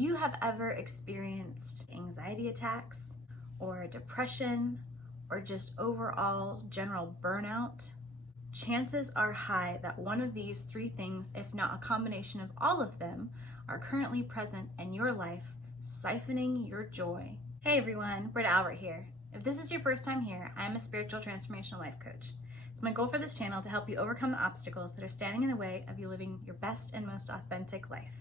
you have ever experienced anxiety attacks or depression or just overall general burnout, chances are high that one of these three things, if not a combination of all of them, are currently present in your life, siphoning your joy. Hey everyone, Britta Albert here. If this is your first time here, I am a spiritual transformational life coach. It's my goal for this channel to help you overcome the obstacles that are standing in the way of you living your best and most authentic life.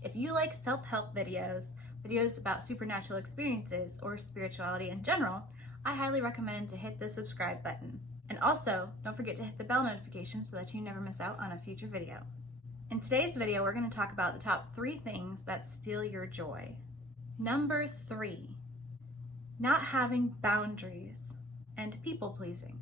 If you like self-help videos about supernatural experiences, or spirituality in general, I highly recommend to hit the subscribe button. And also, don't forget to hit the bell notification so that you never miss out on a future video. In today's video, we're going to talk about the top 3 things that steal your joy. Number 3, not having boundaries and people pleasing.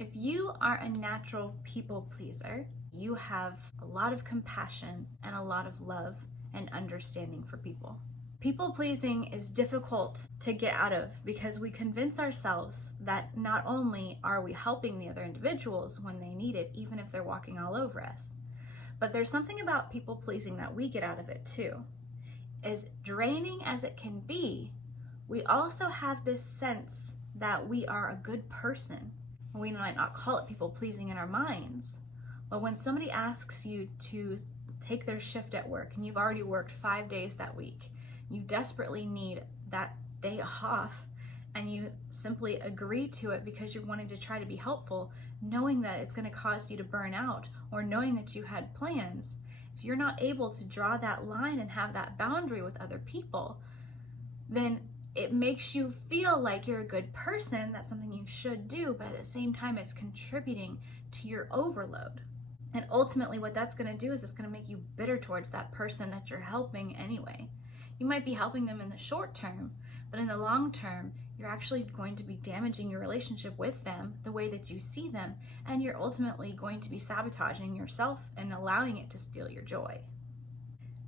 If you are a natural people pleaser, you have a lot of compassion and a lot of love and understanding for people. People pleasing is difficult to get out of because we convince ourselves that not only are we helping the other individuals when they need it, even if they're walking all over us, but there's something about people pleasing that we get out of it too. As draining as it can be, we also have this sense that we are a good person. We might not call it people pleasing in our minds, but when somebody asks you to take their shift at work and you've already worked 5 days that week, you desperately need that day off, and you simply agree to it because you're wanting to try to be helpful, knowing that it's going to cause you to burn out, or knowing that you had plans. If you're not able to draw that line and have that boundary with other people, then it makes you feel like you're a good person. That's something you should do, but at the same time, it's contributing to your overload. And ultimately, what that's going to do is it's going to make you bitter towards that person that you're helping anyway. You might be helping them in the short term, but in the long term, you're actually going to be damaging your relationship with them, the way that you see them, and you're ultimately going to be sabotaging yourself and allowing it to steal your joy.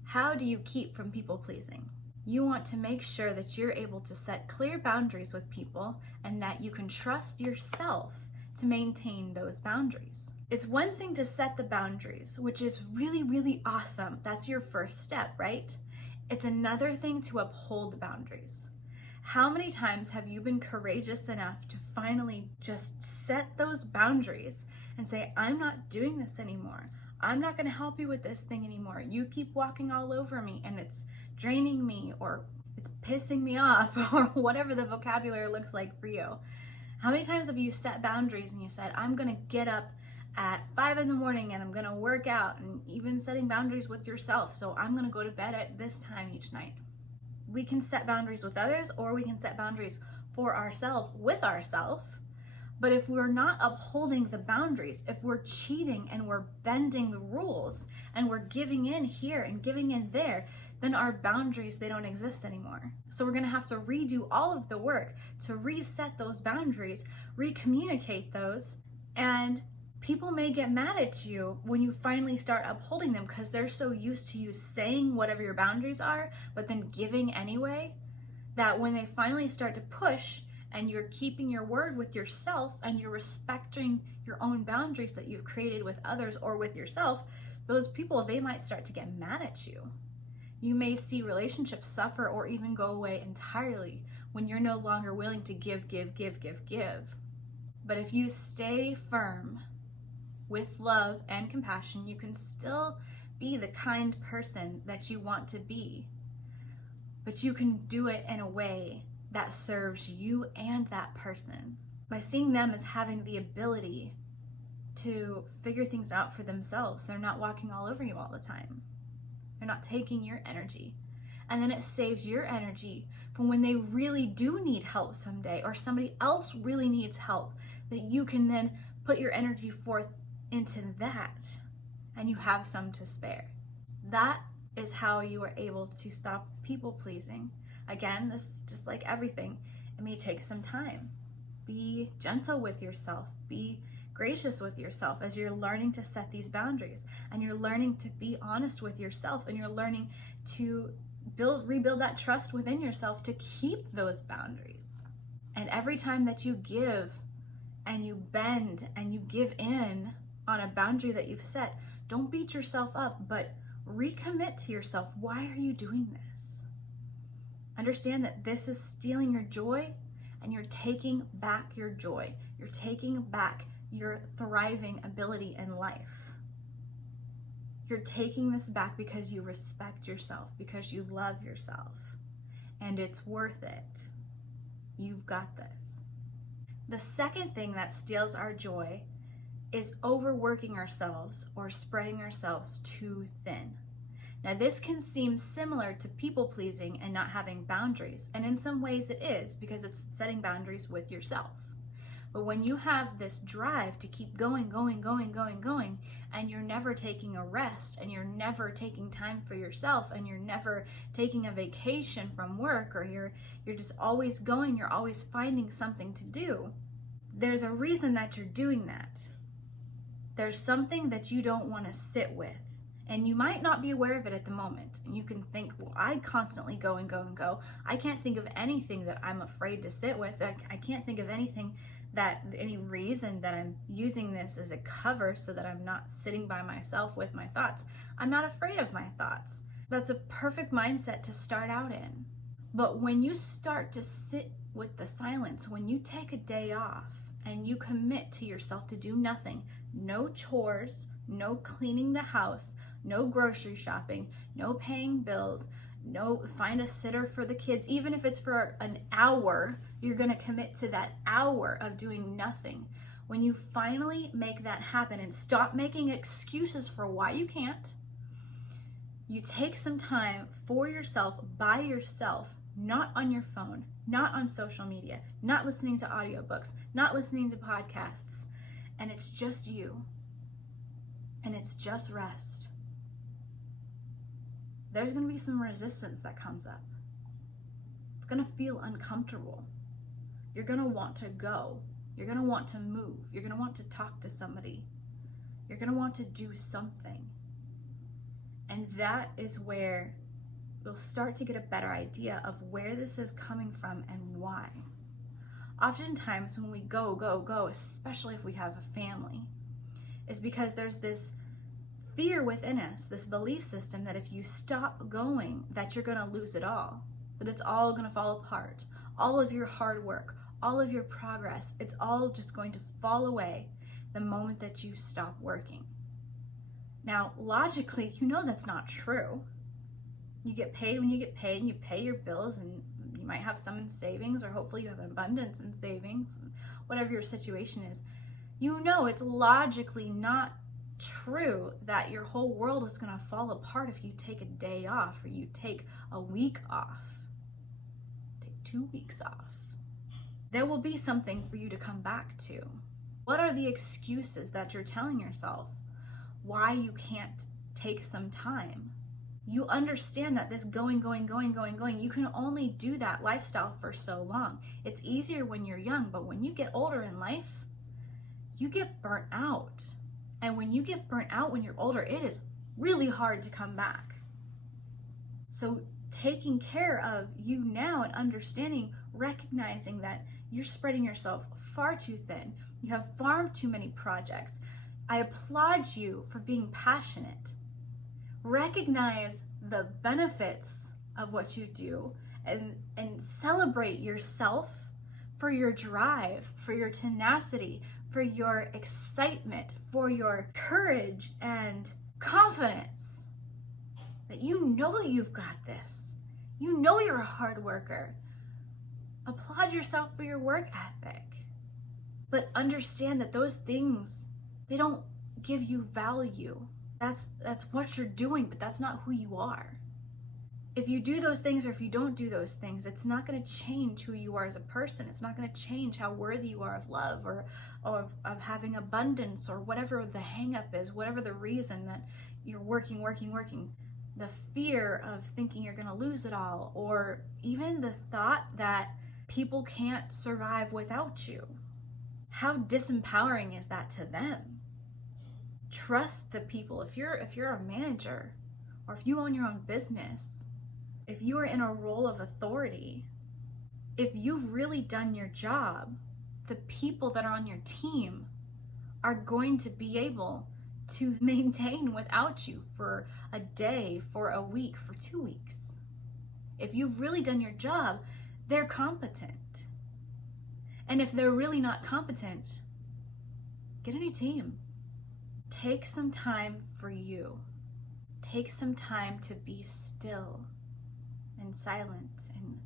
How do you keep from people pleasing? You want to make sure that you're able to set clear boundaries with people and that you can trust yourself to maintain those boundaries. It's one thing to set the boundaries, which is really, really awesome. That's your first step, right? It's another thing to uphold the boundaries. How many times have you been courageous enough to finally just set those boundaries and say, I'm not doing this anymore. I'm not going to help you with this thing anymore. You keep walking all over me and it's draining me, or it's pissing me off, or whatever the vocabulary looks like for you. How many times have you set boundaries and you said, I'm going to get up at 5 in the morning and I'm going to work out, and even setting boundaries with yourself. So I'm going to go to bed at this time each night. We can set boundaries with others, or we can set boundaries for ourselves with ourselves. But if we're not upholding the boundaries, if we're cheating and we're bending the rules and we're giving in here and giving in there, then our boundaries, they don't exist anymore. So we're going to have to redo all of the work to reset those boundaries, recommunicate those, and people may get mad at you when you finally start upholding them because they're so used to you saying whatever your boundaries are, but then giving anyway, that when they finally start to push and you're keeping your word with yourself and you're respecting your own boundaries that you've created with others or with yourself, those people, they might start to get mad at you. You may see relationships suffer or even go away entirely when you're no longer willing to give. But if you stay firm with love and compassion, you can still be the kind person that you want to be, but you can do it in a way that serves you and that person, by seeing them as having the ability to figure things out for themselves. They're not walking all over you all the time. They're not taking your energy. And then it saves your energy from when they really do need help someday, or somebody else really needs help, that you can then put your energy forth into that, and you have some to spare. That is how you are able to stop people pleasing. Again, this is just like everything. It may take some time. Be gentle with yourself. Be gracious with yourself as you're learning to set these boundaries, and you're learning to be honest with yourself, and you're learning to rebuild that trust within yourself to keep those boundaries. And every time that you give and you bend and you give in on a boundary that you've set, don't beat yourself up, but recommit to yourself. Why are you doing this? Understand that this is stealing your joy, and you're taking back your joy. You're taking back your thriving ability in life. You're taking this back because you respect yourself, because you love yourself, and it's worth it. You've got this. The second thing that steals our joy is overworking ourselves or spreading ourselves too thin. Now, this can seem similar to people pleasing and not having boundaries, and in some ways it is, because it's setting boundaries with yourself. But when you have this drive to keep going, and you're never taking a rest, and you're never taking time for yourself, and you're never taking a vacation from work, or you're just always going, you're always finding something to do, there's a reason that you're doing that. There's something that you don't want to sit with. And you might not be aware of it at the moment. You can think, well, I constantly go and go. I can't think of anything that I'm afraid to sit with. I can't think of any reason that I'm using this as a cover so that I'm not sitting by myself with my thoughts. I'm not afraid of my thoughts. That's a perfect mindset to start out in. But when you start to sit with the silence, when you take a day off and you commit to yourself to do nothing, no chores, no cleaning the house, no grocery shopping, no paying bills, no find a sitter for the kids, even if it's for an hour, you're going to commit to that hour of doing nothing. When you finally make that happen and stop making excuses for why you can't, you take some time for yourself, by yourself, not on your phone, not on social media, not listening to audiobooks, not listening to podcasts, and it's just you, and it's just rest. There's going to be some resistance that comes up. It's going to feel uncomfortable. You're going to want to go. You're going to want to move. You're going to want to talk to somebody. You're going to want to do something. And that is where you'll start to get a better idea of where this is coming from and why. Oftentimes when we go, especially if we have a family, is because there's this fear within us, this belief system that if you stop going, that you're going to lose it all, that it's all going to fall apart. All of your hard work, all of your progress, it's all just going to fall away the moment that you stop working. Now, logically, you know that's not true. You get paid when you get paid, and you pay your bills, and you might have some in savings, or hopefully you have an abundance in savings, whatever your situation is. You know it's logically not true that your whole world is going to fall apart if you take a day off, or you take a week off, take 2 weeks off. There will be something for you to come back to. What are the excuses that you're telling yourself why you can't take some time? You understand that this going, you can only do that lifestyle for so long. It's easier when you're young, but when you get older in life, you get burnt out. And when you get burnt out when you're older, it is really hard to come back. So taking care of you now and understanding, recognizing that you're spreading yourself far too thin. You have far too many projects. I applaud you for being passionate. Recognize the benefits of what you do and celebrate yourself for your drive, for your tenacity, for your excitement, for your courage and confidence. That you know you've got this. You know you're a hard worker. Applaud yourself for your work ethic. But understand that those things, they don't give you value. That's what you're doing, but that's not who you are. If you do those things or if you don't do those things, it's not going to change who you are as a person. It's not going to change how worthy you are of love or of having abundance, or whatever the hang-up is, whatever the reason that you're working. The fear of thinking you're going to lose it all, or even the thought that people can't survive without you. How disempowering is that to them? Trust the people. If you're a manager, or if you own your own business, if you are in a role of authority, if you've really done your job, the people that are on your team are going to be able to maintain without you for a day, for a week, for 2 weeks. If you've really done your job, they're competent. And if they're really not competent, get a new team. Take some time for you. Take some time to be still and silent and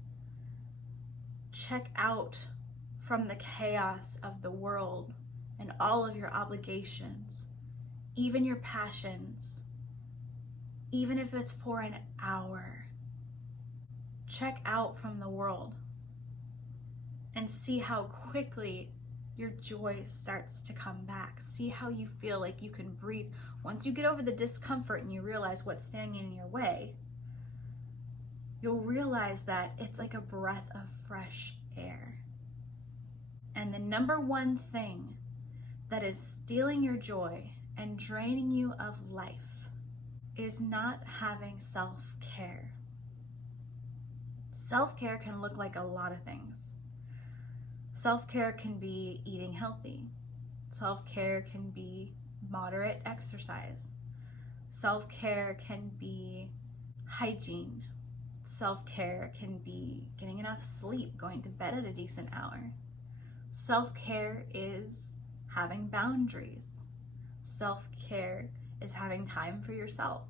check out from the chaos of the world and all of your obligations, even your passions, even if it's for an hour. Check out from the world and see how quickly your joy starts to come back. See how you feel like you can breathe. Once you get over the discomfort and you realize what's standing in your way, you'll realize that it's like a breath of fresh air. And the number one thing that is stealing your joy and draining you of life is not having self-care. Self-care can look like a lot of things. Self-care can be eating healthy. Self-care can be moderate exercise. Self-care can be hygiene. Self-care can be getting enough sleep, going to bed at a decent hour. Self-care is having boundaries. Self-care is having time for yourself.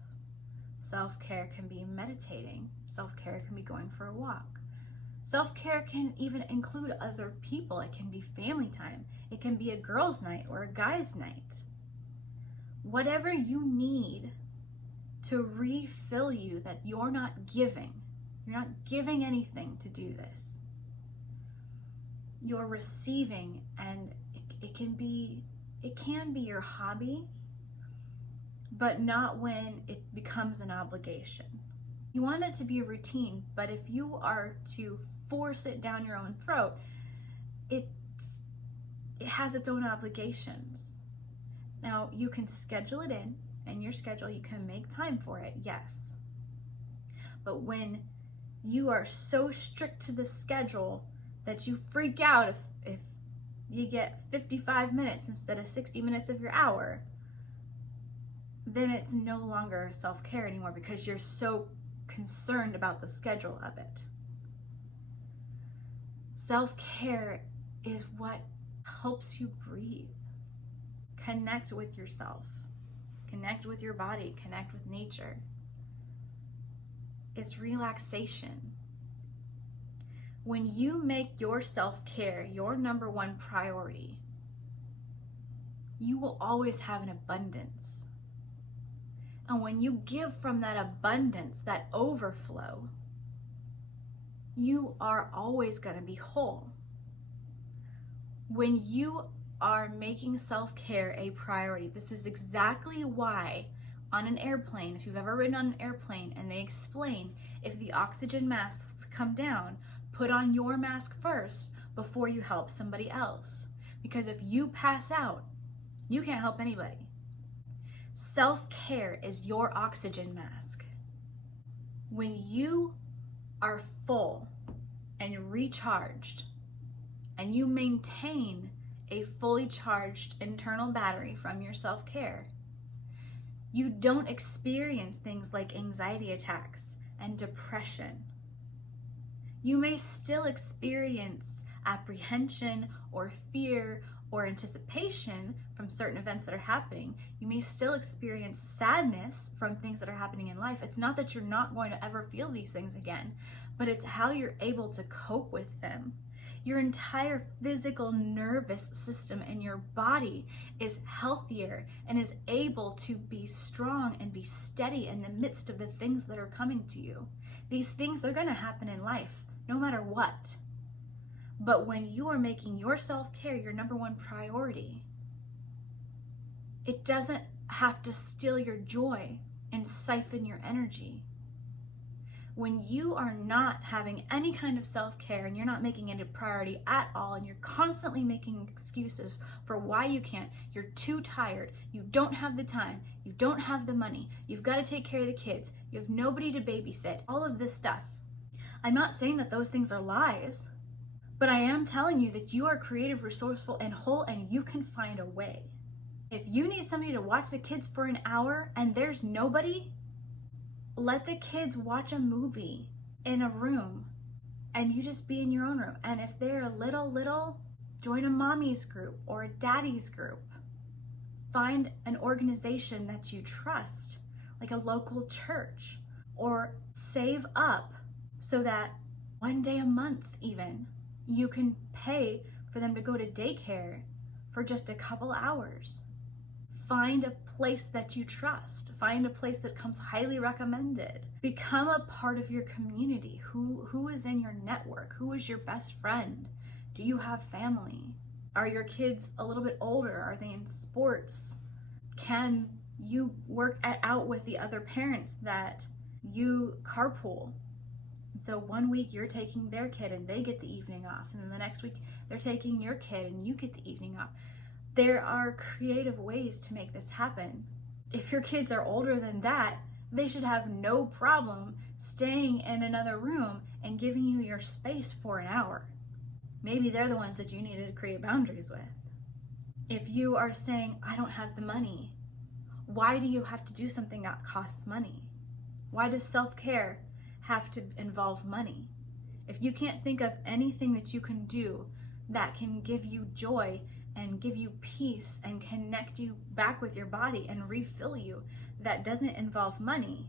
Self-care can be meditating. Self-care can be going for a walk. Self-care can even include other people. It can be family time. It can be a girl's night or a guy's night. Whatever you need to refill you that you're not giving. You're not giving anything to do this. You're receiving, and it can be your hobby, but not when it becomes an obligation. You want it to be a routine, but if you are to force it down your own throat, it has its own obligations. Now, you can schedule it in your schedule. You can make time for it, yes. But when you are so strict to the schedule that you freak out if you get 55 minutes instead of 60 minutes of your hour, then it's no longer self-care anymore because you're so concerned about the schedule of it. Self-care is what helps you breathe. Connect with yourself. Connect with your body. Connect with nature. It's relaxation. When you make your self-care your number one priority, you will always have an abundance. And when you give from that abundance, that overflow, you are always going to be whole. When you are making self-care a priority, this is exactly why on an airplane, if you've ever ridden on an airplane and they explain if the oxygen masks come down, put on your mask first before you help somebody else. Because if you pass out, you can't help anybody. Self-care is your oxygen mask. When you are full and recharged and you maintain a fully charged internal battery from your self-care, you don't experience things like anxiety attacks and depression. You may still experience apprehension or fear or anticipation from certain events that are happening. You may still experience sadness from things that are happening in life. It's not that you're not going to ever feel these things again, but it's how you're able to cope with them. Your entire physical nervous system and your body is healthier and is able to be strong and be steady in the midst of the things that are coming to you. These things, they're going to happen in life, no matter what. But when you are making your self-care your number one priority, it doesn't have to steal your joy and siphon your energy. When you are not having any kind of self-care and you're not making it a priority at all, and you're constantly making excuses for why you can't, you're too tired, you don't have the time, you don't have the money, you've got to take care of the kids, you have nobody to babysit, all of this stuff. I'm not saying that those things are lies, but I am telling you that you are creative, resourceful, and whole, and you can find a way. If you need somebody to watch the kids for an hour and there's nobody, let the kids watch a movie in a room and you just be in your own room. And if they're little, join a mommy's group or a daddy's group. Find an organization that you trust, like a local church, or save up so that one day a month even, you can pay for them to go to daycare for just a couple hours. Find a place that you trust. Find a place that comes highly recommended. Become a part of your community. Who is in your network? Who is your best friend? Do you have family? Are your kids a little bit older? Are they in sports? Can you work out with the other parents that you carpool? So one week you're taking their kid and they get the evening off, and then the next week they're taking your kid and you get the evening off. There are creative ways to make this happen. If your kids are older than that, they should have no problem staying in another room and giving you your space for an hour. Maybe they're the ones that you need to create boundaries with. If you are saying, I don't have the money, why do you have to do something that costs money? Why does self-care have to involve money? If you can't think of anything that you can do that can give you joy and give you peace and connect you back with your body and refill you, that doesn't involve money,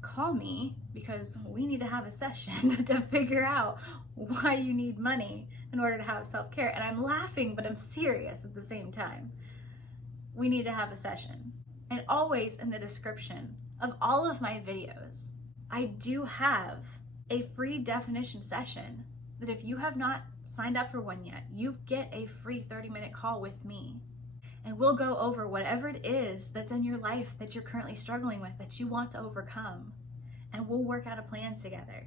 call me, because we need to have a session to figure out why you need money in order to have self-care. And I'm laughing, but I'm serious at the same time. We need to have a session. And always in the description of all of my videos, I do have a free definition session that if you have not signed up for one yet, you get a free 30-minute call with me. And we'll go over whatever it is that's in your life that you're currently struggling with, that you want to overcome. And we'll work out a plan together.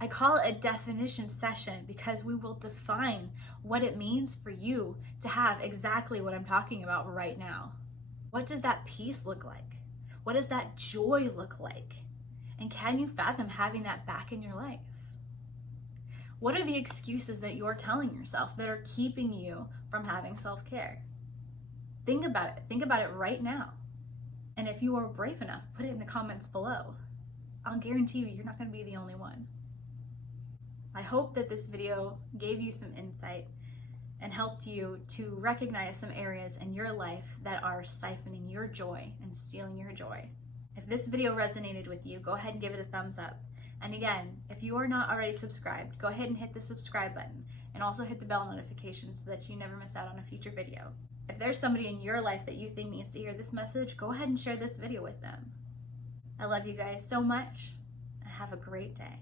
I call it a definition session because we will define what it means for you to have exactly what I'm talking about right now. What does that peace look like? What does that joy look like? And can you fathom having that back in your life? What are the excuses that you're telling yourself that are keeping you from having self-care? Think about it. Think about it right now. And if you are brave enough, put it in the comments below. I'll guarantee you, you're not going to be the only one. I hope that this video gave you some insight and helped you to recognize some areas in your life that are siphoning your joy and stealing your joy. If this video resonated with you, go ahead and give it a thumbs up. And again, if you are not already subscribed, go ahead and hit the subscribe button and also hit the bell notification so that you never miss out on a future video. If there's somebody in your life that you think needs to hear this message, go ahead and share this video with them. I love you guys so much, and have a great day.